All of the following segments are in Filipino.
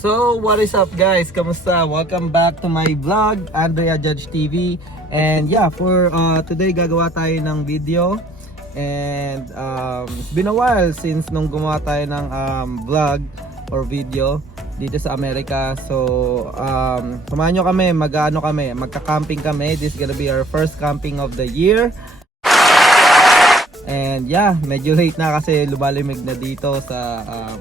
So, what is up guys? Kamusta? Welcome back to my vlog, Andrea Judge TV. And yeah, for uh, today gagawa tayo ng video. And um, it's been a while since nung gumawa tayo ng um, vlog or video dito sa Amerika. So, um, samahan nyo kami, mag-ano kami, magka-camping kami. This is gonna be our first camping of the year. And yeah, medyo late na kasi lumalimig na dito sa um,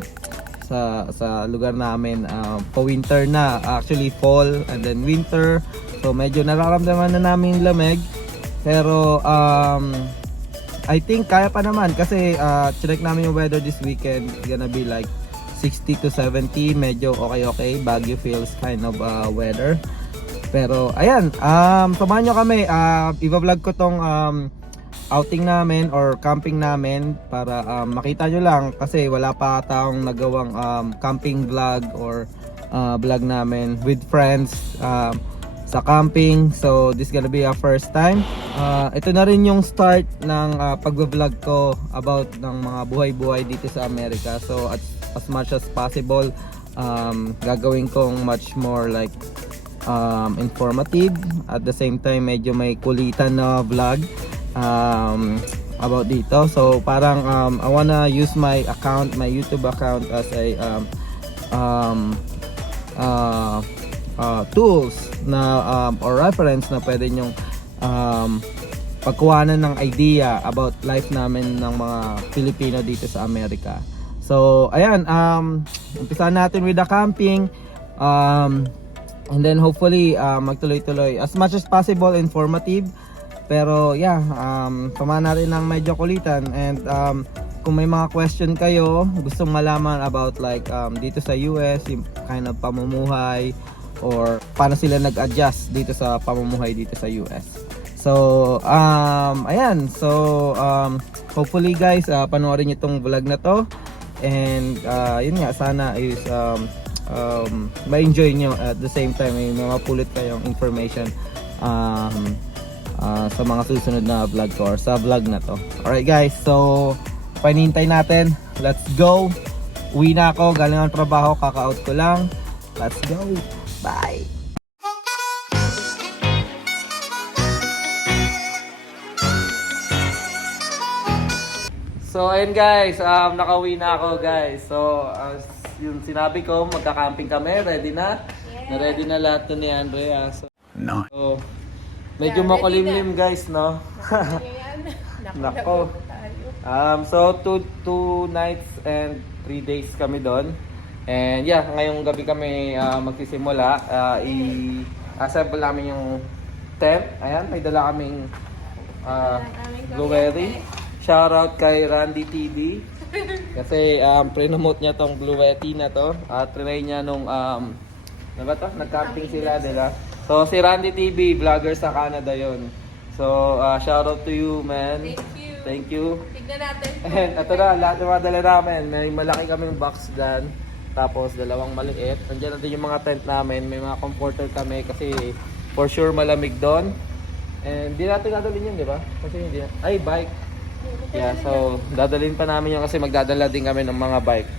sa sa lugar namin. Uh, pa-winter na, actually fall and then winter. So medyo nararamdaman na namin lamig. Pero um I think kaya pa naman kasi uh, check namin yung weather this weekend. Gonna be like 60 to 70, medyo okay okay. Baguio feels kind of uh, weather. Pero ayan, um samahan nyo kami. Uh, i-vlog ko tong um, outing namin or camping namin para um, makita nyo lang kasi wala pa taong nagawang um, camping vlog or uh, vlog namin with friends um, sa camping. So this gonna be our first time. Uh, ito na rin yung start ng uh, pagbablog ko about ng mga buhay-buhay dito sa Amerika. So as, as much as possible um, gagawin kong much more like um, informative. At the same time medyo may kulitan na vlog um, about dito so parang um, I wanna use my account my YouTube account as a um, um, uh, uh, tools na um, or reference na pwede nyong um, pagkuhanan ng idea about life namin ng mga Pilipino dito sa Amerika. So, ayan, um, umpisa natin with the camping. Um, and then hopefully, uh, magtuloy-tuloy. As much as possible, informative. Pero, yeah, um, pamahan natin ng medyo kulitan. And um, kung may mga question kayo, gustong malaman about like um, dito sa US, yung kind of pamumuhay, or paano sila nag-adjust dito sa pamumuhay dito sa US. So, um, ayan. So, um, hopefully guys, uh, panoorin nyo itong vlog na to. And, uh, yun nga, sana is um, um, ma-enjoy nyo at the same time. May mapulot kayong information um, uh, sa mga susunod na vlog ko or sa vlog na to. Alright guys, so, panintay natin. Let's go! Uwi na ako, galing ang trabaho, kaka-out ko lang. Let's go! Bye! So ayun guys, um, nakauwi na ako guys. So as yung sinabi ko, magka-camping kami, ready na? Na-ready na lahat to ni Andrea. So, No. so medyo Yeah, makulimlim guys, no? Nako. Um, so two, two nights and three days kami doon. And yeah, ngayong gabi kami ah, magsisimula. Uh, i-assemble namin yung tent. Ayan, may dala kaming uh, blueberry. Shoutout kay Randy TV. Kasi um, pre-promote niya tong blueberry na to. At trinay niya nung um, ano ba to? Nag-camping sila, diba? So si Randy TV, vlogger sa Canada yon. So uh, shoutout to you, man. Thank you. Thank you. Tignan natin. And ito na, lahat ng mga dala namin. May malaki kaming box dyan. Tapos dalawang maliit. Nandiyan natin yung mga tent namin. May mga comforter kami kasi for sure malamig doon. And di natin dadalhin yun, di ba? Kasi hindi na. Ay, bike. Yeah, so dadalhin pa namin yun kasi magdadala din kami ng mga bike.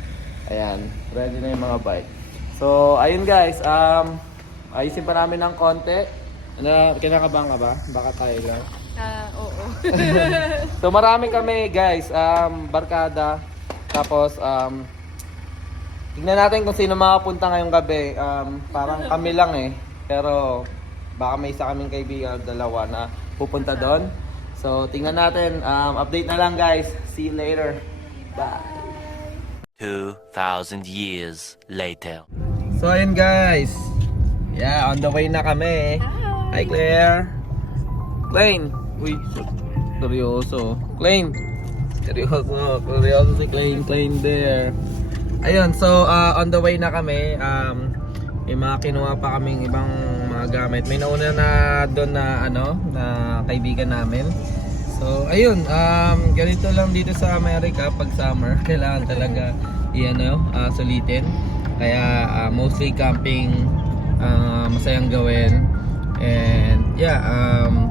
Ayan, ready na yung mga bike. So, ayun guys, um, ayusin pa namin ng konti. Na, kinakabang ka ba? Baka tayo lang. Ah, oo. So marami kami guys, um, barkada. Tapos um, tingnan natin kung sino makapunta ngayong gabi. Um, parang kami lang eh. Pero baka may isa kaming kaibigan, dalawa na pupunta doon. So tingnan natin, um, update na lang guys. See you later. Bye. 2,000 years later. So ayun guys. Yeah, on the way na kami. Hi Claire. Claine. Uy, seryoso. Claine. Seryoso. Seryoso si Claine. Claine there. Ayun, so uh, on the way na kami. Um, may mga kinuha pa kaming ibang mga gamit. May nauna na doon na ano, na kaibigan namin. So, ayun, um, ganito lang dito sa Amerika pag summer. Kailangan talaga i-ano, uh, sulitin. Kaya uh, mostly camping uh, masayang gawin. And yeah, um,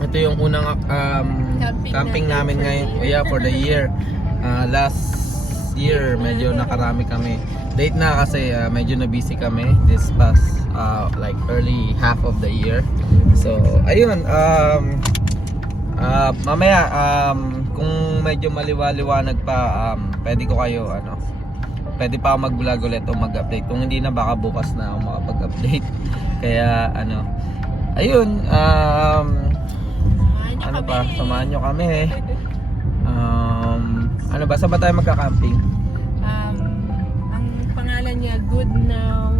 ito yung unang um, Camping camping, namin ngayon yeah, for the year. Uh, last year medyo nakarami kami. Late na kasi ah, medyo na busy kami this past ah, like early half of the year. So ayun um ah, mamaya um kung medyo maliwa-liwanag pa um pwede ko kayo ano pwede pa ako mag-vlog ulit o mag-update. Kung hindi na baka bukas na ako makapag-update. Kaya ano ayun um ano ba, samahan nyo kami. Um, ano ba, saan ba tayo magka-camping? Um, ang pangalan niya, Good Now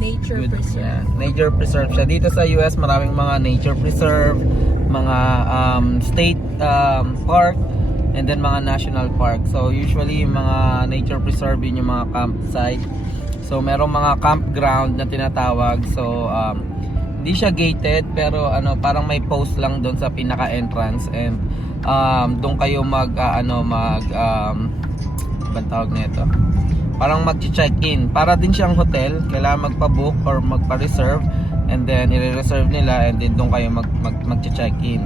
Nature Good, Preserve. yeah. Nature preserve siya. Dito sa US, maraming mga nature preserve, mga um, state um, park, and then mga national park. So usually yung mga nature preserve yun yung mga campsite. So merong mga campground na tinatawag. So um, hindi siya gated pero ano parang may post lang doon sa pinaka entrance and um, doon kayo mag ah, ano mag um, bang tawag na ito? Parang mag-check in. Para din siyang hotel, kailangan magpa-book or magpa-reserve and then i-reserve nila and then doon kayo mag mag mag-check in.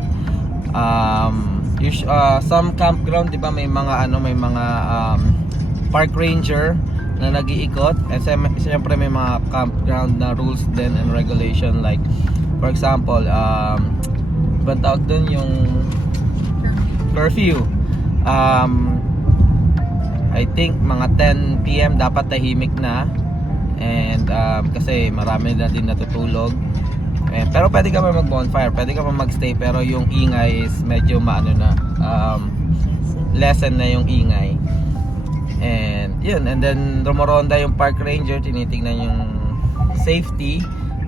Um uh, some campground 'di ba may mga ano may mga um, park ranger na nag-iikot. And siyempre may mga campground na rules din and regulation like for example um ibang tawag doon yung curfew? Um I think mga 10 PM dapat tahimik na. And um, kasi marami na din natutulog eh, pero pwede ka pa mag bonfire pwede ka pa magstay pero yung ingay is medyo maano na um, lessen na yung ingay and yun and then rumoronda yung park ranger tinitingnan yung safety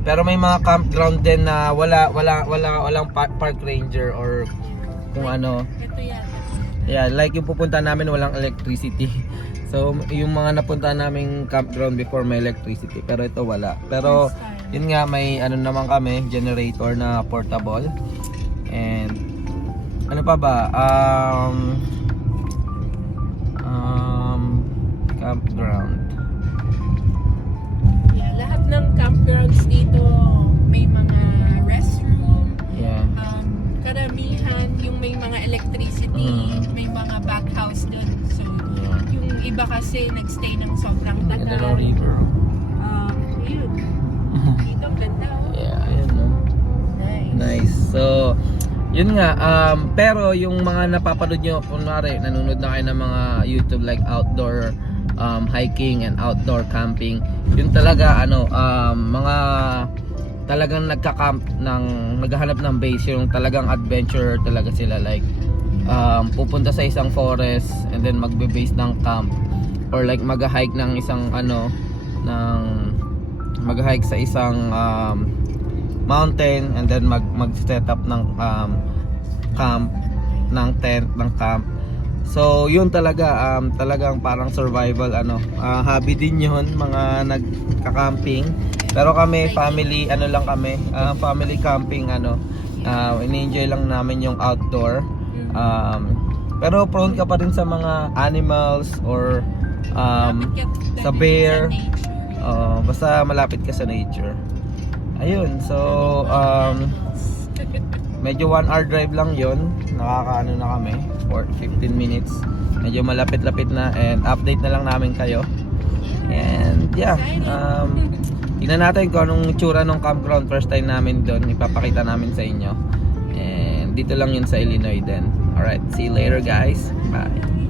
pero may mga campground din na wala wala wala walang pa- park ranger or kung ano Ito yan. Yeah, like yung pupunta namin walang electricity. So, yung mga napunta naming campground before may electricity, pero ito wala. Pero yun nga may ano naman kami, generator na portable. And ano pa ba? Um um campground. Yeah, lahat ng campgrounds dito may mga restroom, Yeah. um, karamihan yung may mga electricity, Mm. may mga back house dun. So, Yeah. yung iba kasi nagstay ng sobrang tagal. Um, yun. Dito, ganda. oh. Yeah, ayun no. Nice. Nice. So, yun nga, um, pero yung mga napapanood nyo, kunwari, nanonood na kayo ng mga YouTube like outdoor um, hiking and outdoor camping, yun talaga, ano, um, mga talagang nagka-camp ng, naghahanap ng base, yung talagang adventure talaga sila, like, um, pupunta sa isang forest and then magbe-base ng camp or like mag-hike ng isang ano ng mag-hike sa isang um, mountain and then mag mag-set up ng um, camp ng tent ng camp. So yun talaga um, talagang parang survival ano. Ah, hobby din yun mga nagka-camping. Pero kami family ano lang kami ah, family camping ano. Uh, ini-enjoy lang namin yung outdoor. Um, pero prone ka pa rin sa mga animals or um, sa bear. Uh, basta malapit ka sa nature. Ayun so um, medyo 1 hour drive lang yon nakakaano na kami for 15 minutes. Medyo malapit-lapit na and update na lang namin kayo. And yeah um, tingnan natin kung anong tsura ng campground first time namin doon. Ipapakita namin sa inyo. And dito lang yun sa Illinois din. Alright see you later guys. Bye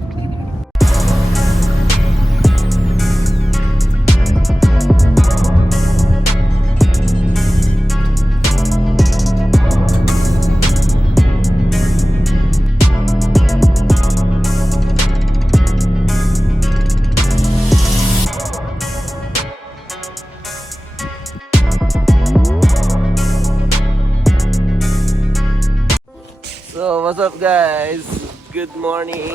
up guys? Good morning.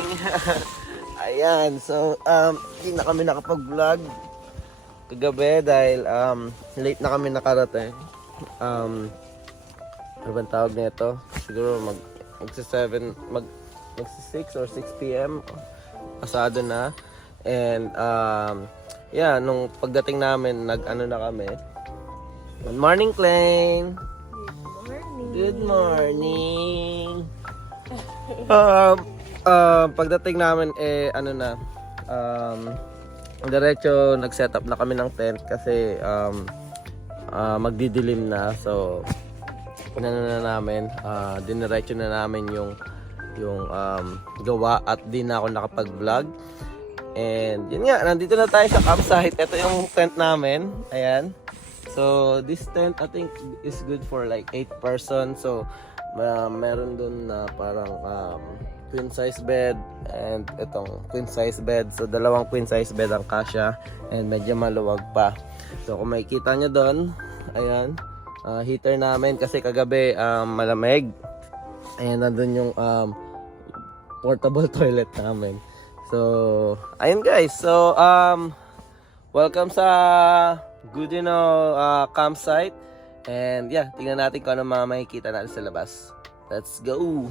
Ayan, so um hindi na kami nakapag-vlog kagabi dahil um late na kami nakarating. Um ano bang tawag nito? Siguro mag magsa 7 mag magsa 6 or 6 PM pasado na. And um yeah, nung pagdating namin nag ano na kami. Good morning, Klein. Good morning. Um, uh, pagdating namin eh ano na um, diretso nag-setup na kami ng tent kasi um, ah, magdidilim na. So, inano na namin, uh, diniretso na namin yung yung um, gawa at di na ako nakapag-vlog. And yun nga, nandito na tayo sa campsite. Ito yung tent namin. Ayan. So, this tent I think is good for like 8 person. So, ma- meron dun na parang um, queen size bed and itong queen size bed. So, dalawang queen size bed ang kasya and medyo maluwag pa. So, kung makikita nyo doon, ayan, ah, heater namin kasi kagabi um, malamig. Ayan, nandun yung um, portable toilet namin. So, ayun guys. So, um, welcome sa Goodino uh, campsite. And yeah, tingnan natin kung ano mga makikita natin sa labas. Let's go!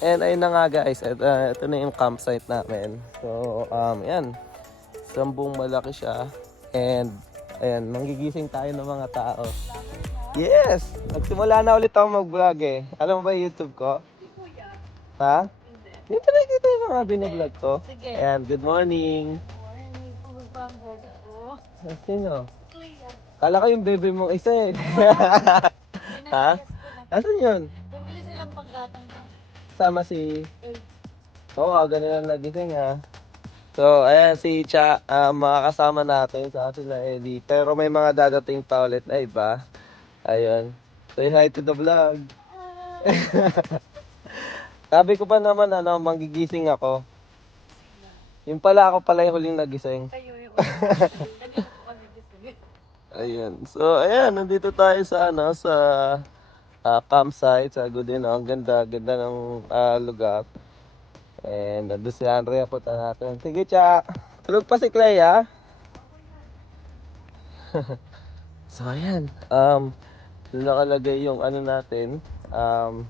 And ayun na nga guys, ito, ito na yung campsite namin. So, um, yan. Sambong malaki siya. And, ayan, manggigising tayo ng mga tao. Yes! Nagsimula na ulit ako mag-vlog eh. Alam mo ba yung YouTube ko? Ha? Hindi pa nakikita yung mga binablog ko. Sige. Ayan, good morning. Sino? Kala ko yung bebe mong isa eh. ha? Asan yun? Bumili silang pagkatang Sama si... Oo, oh, ganun lang nagising ha. So, ayan si Cha, ah, makakasama natin sa sila Eddie. Pero may mga dadating pa ulit na iba. Ayun. Say hi to the vlog. Sabi ko pa naman ano, magigising ako. Yung pala ako pala yung huling nagising. kayo yung Ayun. So, ayan, nandito tayo sa ano, sa ah, campsite sa Godino. Ang ganda, ganda ng ah, lugar. And nandun si Andrea, punta natin. Sige, Cha. Tulog pa si Clay, ha? so, ayan. Um, nakalagay yung ano natin. Um,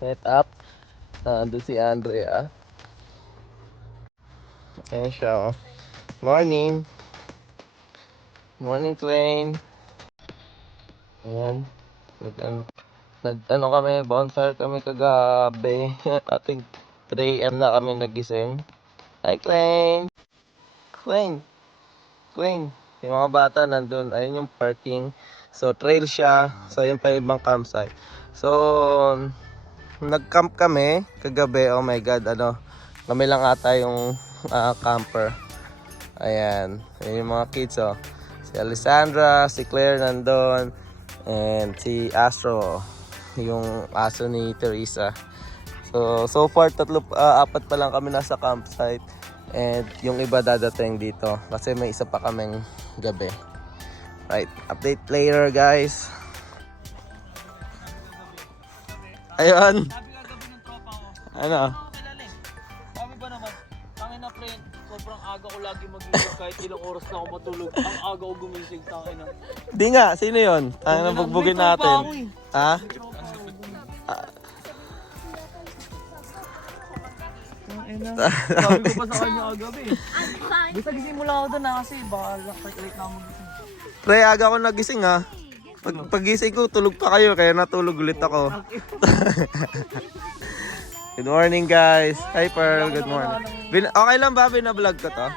set up. Nandun si Andrea. Ayan siya, oh. Morning. Morning, Twain. Ayan. Nag, ano, nag, ano kami, bonfire kami kagabi. I think 3 am na kami nagising. Hi, Klein! Klein! Klein! Yung mga bata nandun, ayun yung parking. So, trail siya. So, yung ibang campsite. So, nag-camp kami kagabi. Oh my God, ano. Kami lang ata yung ah, camper. Ayan. Ayan yung mga kids, oh. Si Alessandra, si Claire nandun, and si Astro, yung aso ni Teresa. So, so far, tatlo, ah, apat pa lang kami nasa campsite. And yung iba dadating dito. Kasi may isa pa kaming gabi. Right, update later guys. Ayun. Sabi ng tropa ko, Ano? Kahit ilang oras na ako matulog. Ang aga ko gumising, tangin na. Di nga, sino yun? Tayo na bugbugin natin. Ha? Sabi ko pa sa kanya agabi. Basta gising mo lang ako doon na kasi baka late na ako magising. Pre, aga ako nagising ha. Pag pagising ko, tulog pa kayo, kaya natulog ulit ako. good morning guys. Hi Pearl, good morning. Bin okay lang ba binablog ko to?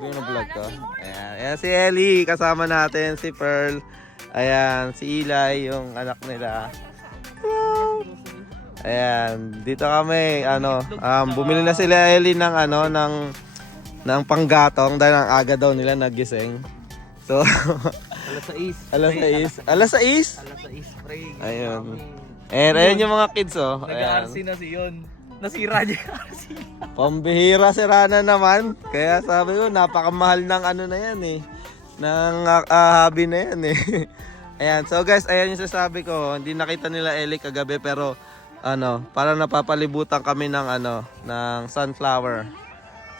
Binablog ko. Ayan, ayan si Ellie, kasama natin si Pearl. Ayan, si Eli, yung anak nila. Ayan, dito kami, ano, um, bumili na sila Ellie ng ano, ng ng panggatong dahil ang aga daw nila nagising. So, Alas 6. alas 6. Alas 6? Alas 6, pre. Ayun. And ayun yung mga kids oh. Nag-RC Ayan. na si Yon. Nasira niya. Pambihira si Rana naman. Kaya sabi ko, napakamahal ng ano na yan eh. Ng ah, ah, hobby na yan eh. Ayan. So guys, ayan yung sasabi ko. Hindi nakita nila Ellie kagabi pero ano, parang napapalibutan kami ng ano, ng sunflower.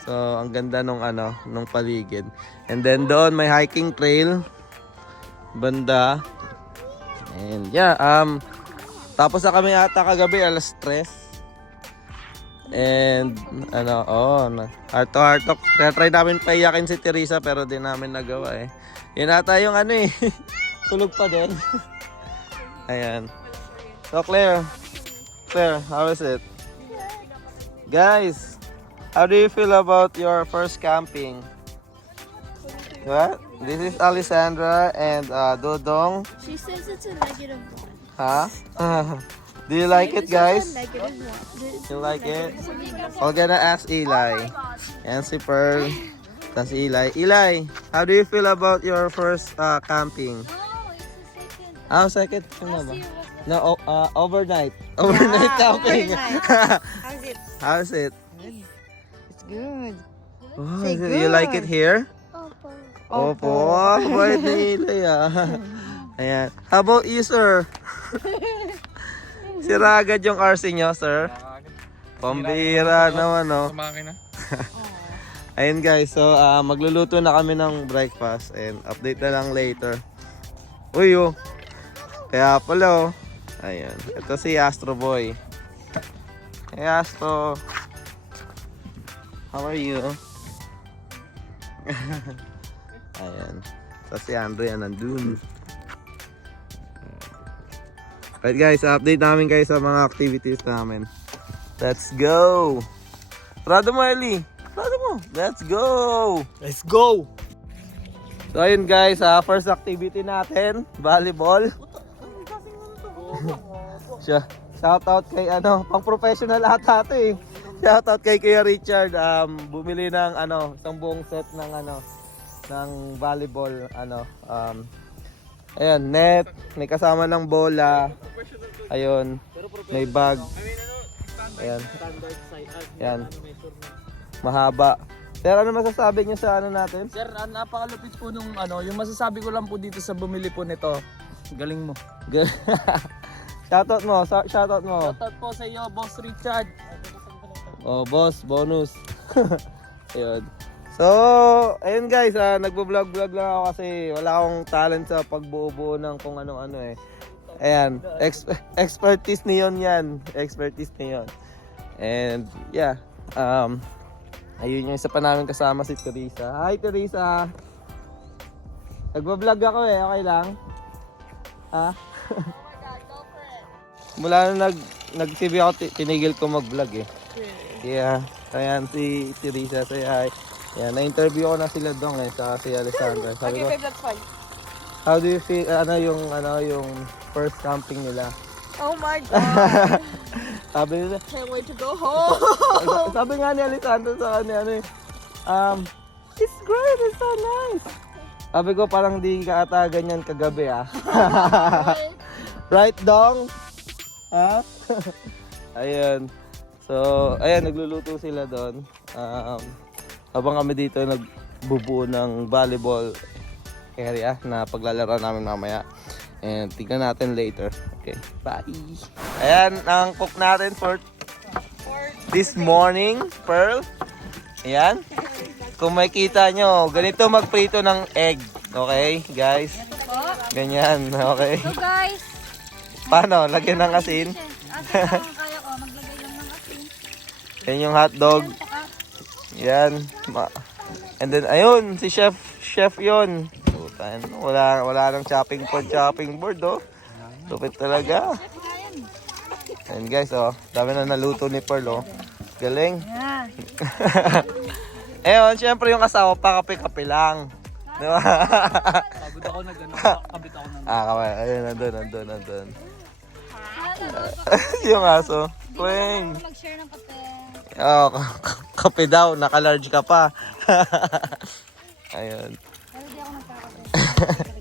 So, ang ganda nung ano, nung paligid. And then doon may hiking trail banda. And yeah, um tapos na kami ata kagabi alas 3. And ano, oh, na, heart to heart talk. Try namin paiyakin si Teresa pero di namin nagawa eh. Yun ata yung ano eh. Tulog pa din. Ayan. So Claire, Claire, how is it? Guys, How do you feel about your first camping? What? This is Alessandra and uh, Dodong. She says it's a negative one. Huh? do you like it, This is a guys? negative one. This You is like a it? negative one. We're gonna ask Eli. And si Pearl. That's Eli. Eli, how do you feel about your first uh, camping? Oh, it's the second. Ah, second. Ano ba? See what the- No, o- uh, overnight. Overnight camping. How's it? How's it? It's good. Oh, Say do you like it good. here? Opo. Opo. Ah, Kabait ni Eli ah. Ayan. How about you, sir? Sira agad yung RC nyo, sir. Pambira naman, no? makina. Ayun guys, so ah, magluluto na kami ng breakfast and update na lang later. Uy, oh. Kaya pala, oh. Ayan. Ito si Astro Boy. Hey, Astro. How are you? Ayan. So si Andrea nandun. Right guys, update namin guys sa mga activities namin. Let's go! Rado mo, Ellie. Rado mo. Let's go! Let's go! So ayun guys, ah, first activity natin, volleyball. Siya. Shout out kay ano, pang professional ata 'to eh. Shout out kay Kuya Richard, um, bumili ng ano, isang buong set ng ano, ng volleyball ano, um, Ayan, net, may kasama ng bola. Ayun, may bag. Ayan, Standard size. Yan. measure na. mahaba. Sir, ano masasabi niyo sa ano natin? Sir, ah, napakalupit po nung ano, yung masasabi ko lang po dito sa bumili po nito. Galing mo. shoutout mo, sa- shoutout mo. Shoutout po sa iyo, Boss Richard. Oh, boss, bonus. Ayun. So, ayun guys, ah, nagbo-vlog-vlog lang ako kasi wala akong talent sa pagbuo-buo ng kung ano-ano eh. Ayan, ex- expertise ni yon yan. Expertise ni yon. And, yeah. Um, ayun yung isa pa namin kasama si Teresa. Hi, Teresa! Nagbo-vlog ako eh, okay lang? Ha? Mula na nag, nag-TV ako, ti- tinigil ko mag-vlog eh. Yeah. Ayan si Teresa, say hi. Yan, na-interview ko na sila doon eh, sa si Alessandra. Sabi ko, that's fine. how do you feel, ano yung, ano yung first camping nila? Oh my God. Sabi nila, Can't wait to go home. sabi nga ni Alessandra sa kanya, ano eh, um, it's great, it's so nice. Sabi ko, parang di ka ata ganyan kagabi ah. right, Dong? Ha? ayun. So, ayan, nagluluto sila doon. Um, habang kami dito nagbubuo ng volleyball area na paglalaro namin mamaya. And tignan natin later. Okay, bye! Ayan, ang cook natin for this morning, Pearl. Ayan. Kung makita nyo, ganito magprito ng egg. Okay, guys? Ganyan, okay. So guys, Paano? Lagyan ng asin? asin ang kaya ko. Maglagay lang ng asin. Yan yung hotdog. Yan. Ma- And then, ayun, si chef, chef yon. Putan, wala, wala nang chopping board, chopping board, oh. Lupit talaga. And guys, oh, dami na naluto ni Pearl, oh. Galing. Yan. Ayun, syempre yung asawa pa kape-kape lang. Di ba? Pagod ako nag ano, kabit ako ng ah, kapay. Ayun, nandun, nandun, nandun. yung aso. Queen. Mag-share ng kape. Oh, kape daw, naka-large ka pa. Ayun. Pero di ako nagkakape.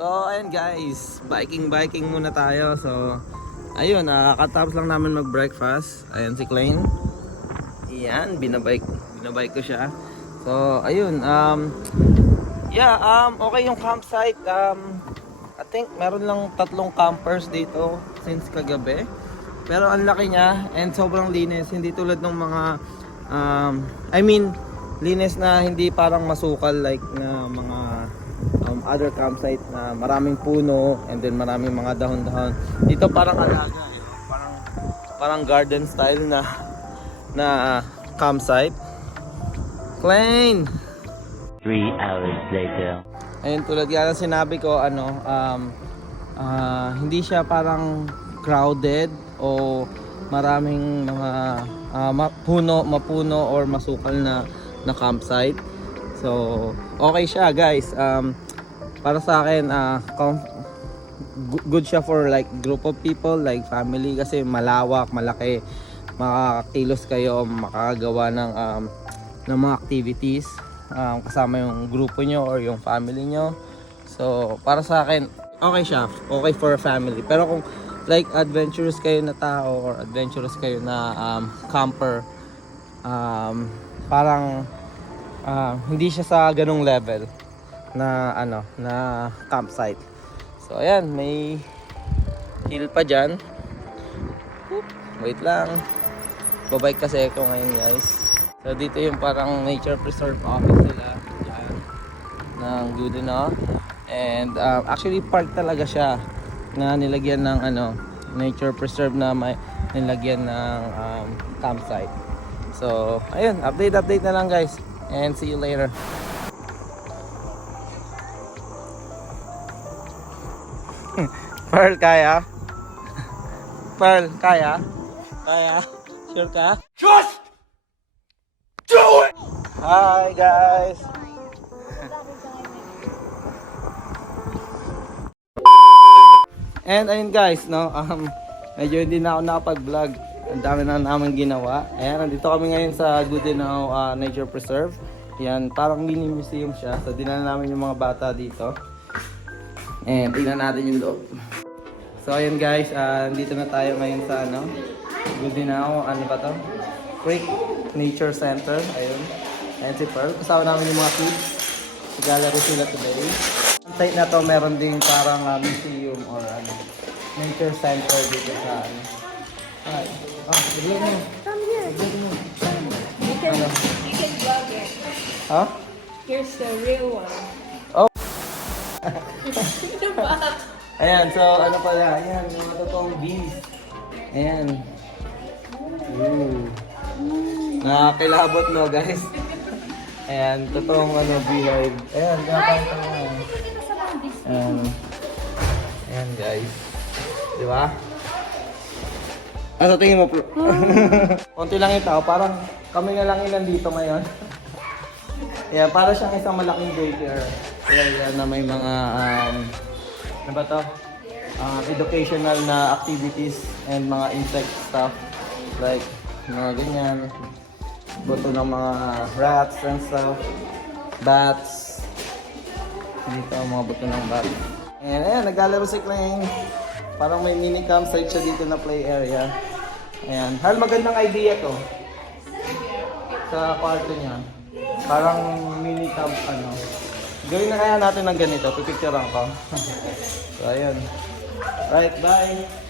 So, ayun guys, biking biking muna tayo. So, ayun, nakakatapos lang namin mag-breakfast. Ayun si Klein. Iyan, binabike, binabike ko siya. So, ayun, um, yeah, um, okay yung campsite. Um, I think meron lang tatlong campers dito since kagabi. Pero ang laki niya and sobrang linis. Hindi tulad ng mga, um, I mean, linis na hindi parang masukal like na mga um, other campsite na maraming puno and then maraming mga dahon-dahon. Dito parang alaga, you know, parang parang garden style na na campsite. Plain. Three hours later. ayun tulad nga ng sinabi ko ano um, ah, hindi siya parang crowded o maraming mga ah, mapuno mapuno or masukal na na campsite so okay siya guys um, para sa akin com- gu- good siya for like group of people like family kasi malawak malaki makakakilos kayo makakagawa ng um, ng mga activities. Um, kasama yung grupo nyo or yung family nyo. So para sa akin okay siya. Okay for a family. Pero kung like adventurous kayo na tao or adventurous kayo na um, camper um, parang ah, hindi siya sa ganong level na ano na campsite. So ayan may hill pa dyan. Wait lang. Babike kasi ako ngayon guys so dito yung parang nature preserve office nila dyan ng Goodenough and um, actually park talaga siya na nilagyan ng ano nature preserve na may nilagyan ng um, campsite so ayun update update na lang guys and see you later Pearl kaya? Pearl kaya? Kaya? Sure ka? Just do it! Hi guys! And ayun guys, no, um, medyo hindi na ako nakapag-vlog. Ang dami na namin ginawa. Ayan, nandito kami ngayon sa Goodenow uh, Nature Preserve. Yan, parang mini museum siya. So, dinala namin yung mga bata dito. And tingnan natin yung loob. So, ayun guys, uh, dito na tayo ngayon sa ano, Goodenow, ano ba to? Creek Nature Center. Ayun. Ayan si Pearl. Kasama namin yung mga kids. Gallery sila today. Ang site na to, meron ding parang uh, museum or ano, nature center dito sa ano. Hi. Ah, bigyan mo. Come here. Bigyan mo. You can, Ano? you can vlog it. Ha? Here's the real one. Oh. Ayan, so ano pala, ayan, yung mga totoong bees. Ayan. Ooh. Nakakilabot no, guys. Ayan, totoong ano, beehive. Ayan, ko nga. Ayan. Ayan, guys. Di ba? Ano tingin mo, bro? Konti lang yung tao, parang kami na lang yung nandito ngayon. Yeah, para siyang isang malaking daycare. Kaya na may mga um, ano ba to? Ah, educational na activities and mga insect stuff like mga ganyan buto ng mga rats and stuff. Bats. Dito ang mga buto ng bat and ayan naglalaro si Klein parang may mini campsite siya dito na play area. Ayan. Hal magandang idea to. Sa kwarto niya. Parang mini camp ano. Gawin na kaya natin ng ganito. Pipicturean ko. So ayun right bye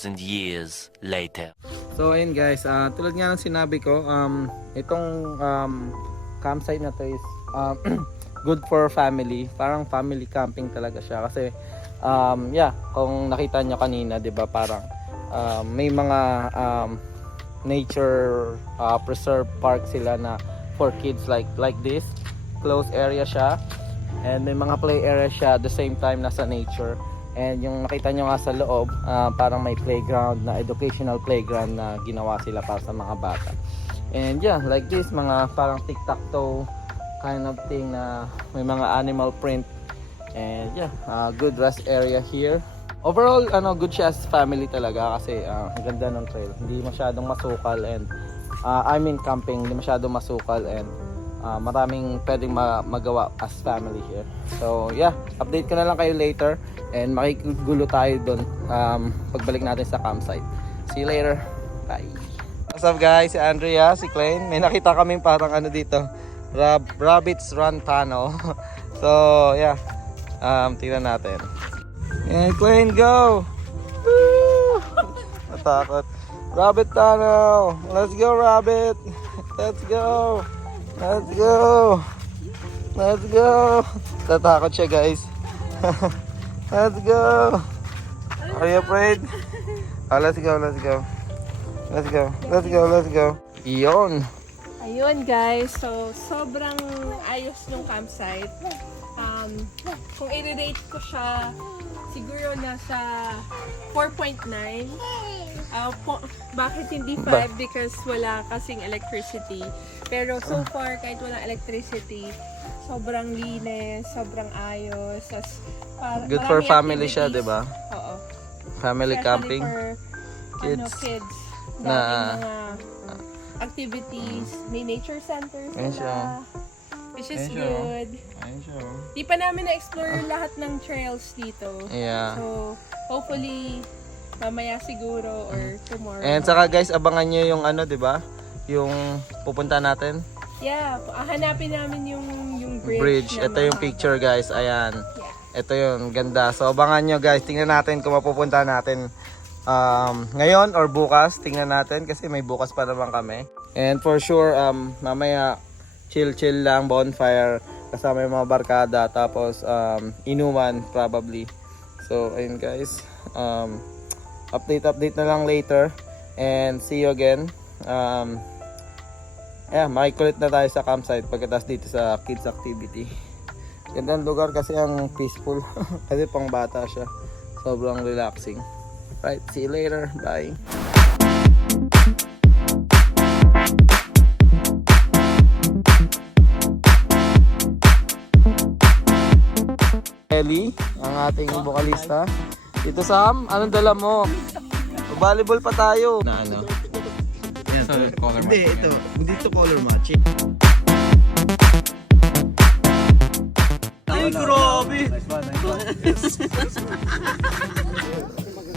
2,000 years later. So ayun guys, uh, tulad nga ng sinabi ko, um, itong um, campsite na to is um, good for family. Parang family camping talaga siya kasi um, yeah, kung nakita nyo kanina, 'di ba, parang um, may mga um, nature uh, preserve park sila na for kids like like this closed area siya and may mga play area siya at the same time nasa nature And yung nakita nyo nga sa loob, ah, parang may playground na educational playground na ginawa sila para sa mga bata. And yeah, like this, mga parang tic-tac-toe kind of thing na may mga animal print. And yeah, ah, good rest area here. Overall, ano, good siya family talaga kasi ah, ang ganda ng trail. Hindi masyadong masukal and ah, I mean camping, hindi masyadong masukal and ah, maraming pwedeng ma- magawa as family here. So yeah, update ko na lang kayo later and makikigulo tayo doon um, pagbalik natin sa campsite. See you later. Bye. What's up guys? Si Andrea, si Klein. May nakita kaming parang ano dito. Rab Rabbits Run Tunnel. so, yeah. Um, tingnan natin. And Klein, go! Woo! Natakot. Rabbit Tunnel! Let's go, Rabbit! Let's go! Let's go! Let's go! Tatakot siya guys. let's go! Are you afraid? Oh, let's go, let's go. Let's go, let's go, let's go. Iyon. Ayun guys, so sobrang ayos ng campsite. Um, kung i-rate ko siya, siguro nasa 4.9. Ah, po- bakit hindi 5? Ba- Because wala kasing electricity. Pero so far, kahit walang electricity, sobrang linis, sobrang ayos. As, para, Good for family siya, di ba? Oo. Family Especially camping. For, Kids. Ano, kids. Na- mga activities. May nature centers Ayun siya. sila. Which is Ayun siya. good. Ayun siya. Di pa namin na-explore lahat ng trails dito. Yeah. So, hopefully, mamaya siguro or tomorrow. And saka guys, abangan nyo yung ano, di ba? Yung pupunta natin. yeah, ah, hanapin namin yung bridge. Ito yung picture guys. Ayan. Ito yung ganda. So abangan nyo guys. Tingnan natin kung mapupunta natin um, ngayon or bukas. Tingnan natin kasi may bukas pa naman kami. And for sure, um, mamaya chill-chill lang, bonfire, kasama yung mga barkada, tapos um, inuman probably. So ayun guys. Um, update update na lang later. And see you again. Um, yeah, makikulit na tayo sa campsite pagkatapos dito sa kids activity. Gandang lugar kasi ang peaceful. kasi pang bata siya. Sobrang relaxing. Right, see you later. Bye. Ellie, ang ating vokalista. Dito Sam, anong dala mo? Volleyball pa tayo. Na ano? Hindi, ito. Hindi ito color matching. Ay, grabe!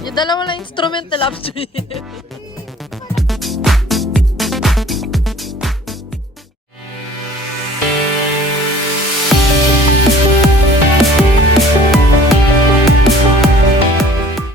Yung dalawa lang instrument na love